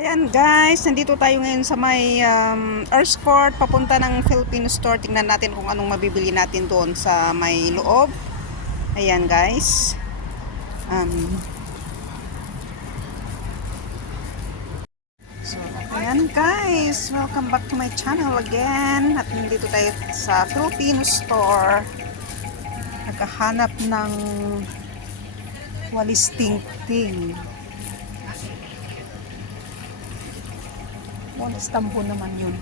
Ayan guys, nandito tayo ngayon sa may um, Earth Court, papunta ng Filipino store. Tingnan natin kung anong mabibili natin doon sa may loob. Ayan guys. Um, so, ayan guys, welcome back to my channel again. At nandito tayo sa Filipino store. Naghahanap ng walis ting-ting. Walis tambo naman yun.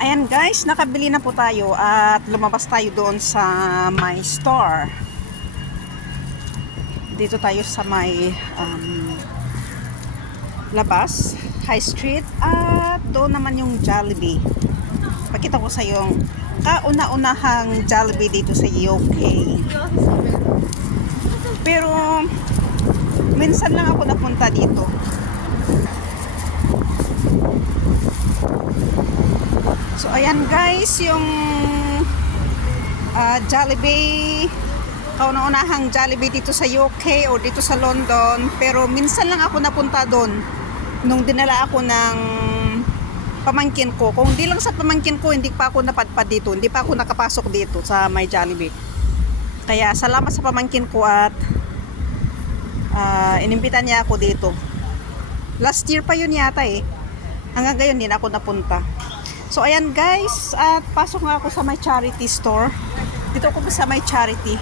Ayan guys, nakabili na po tayo at lumabas tayo doon sa my store. Dito tayo sa may um, labas, High Street at doon naman yung Jollibee. Pakita ko sa yung kauna-unahang Jollibee dito sa UK. Pero minsan lang ako napunta dito. So ayan guys, yung ah, Jollibee kauna-unahang Jollibee dito sa UK o dito sa London. Pero minsan lang ako napunta doon nung dinala ako ng pamangkin ko. Kung di lang sa pamangkin ko, hindi pa ako napadpad dito. Hindi pa ako nakapasok dito sa may Jollibee. Kaya salamat sa pamangkin ko at ah, inimbitan niya ako dito. Last year pa yun yata eh. Hanggang ngayon din ako napunta. So ayan guys, at pasok nga ako sa my charity store. Dito ako sa my charity,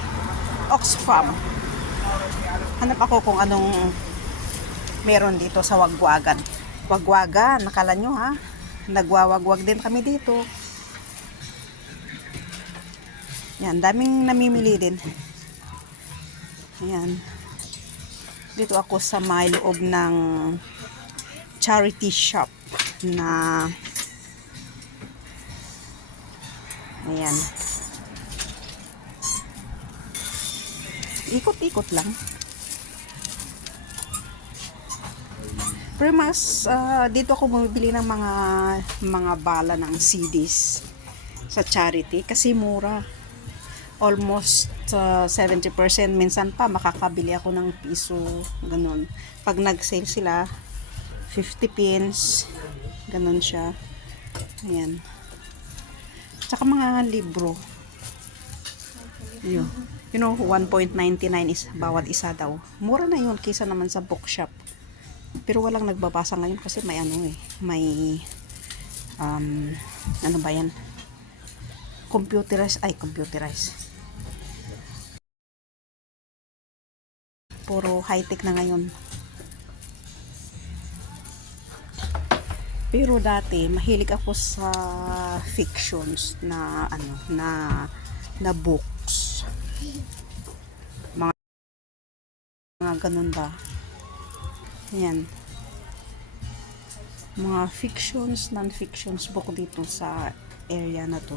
Oxfam. Hanap ako kung anong meron dito sa Wagwagan. Wagwagan, nakala nyo ha? Nagwawagwag din kami dito. Yan, daming namimili din. Ayan. Dito ako sa may loob ng charity shop na Ayan. Ikot-ikot lang. Pero mas ah, dito ako bumibili ng mga mga bala ng CDs sa charity kasi mura. Almost ah, 70% minsan pa makakabili ako ng piso ganun. Pag nag-sale sila 50 pins ganun siya. Ayan. Tsaka mga libro. Yun. You know, 1.99 is bawat isa daw. Mura na yun kaysa naman sa bookshop. Pero walang nagbabasa ngayon kasi may ano eh. May um, ano ba yan? Computerized, ay computerized. Puro high-tech na ngayon. Pero dati, mahilig ako sa fictions na ano, na na books. Mga mga ganun ba? Yan. Mga fictions, non-fictions book dito sa area na to.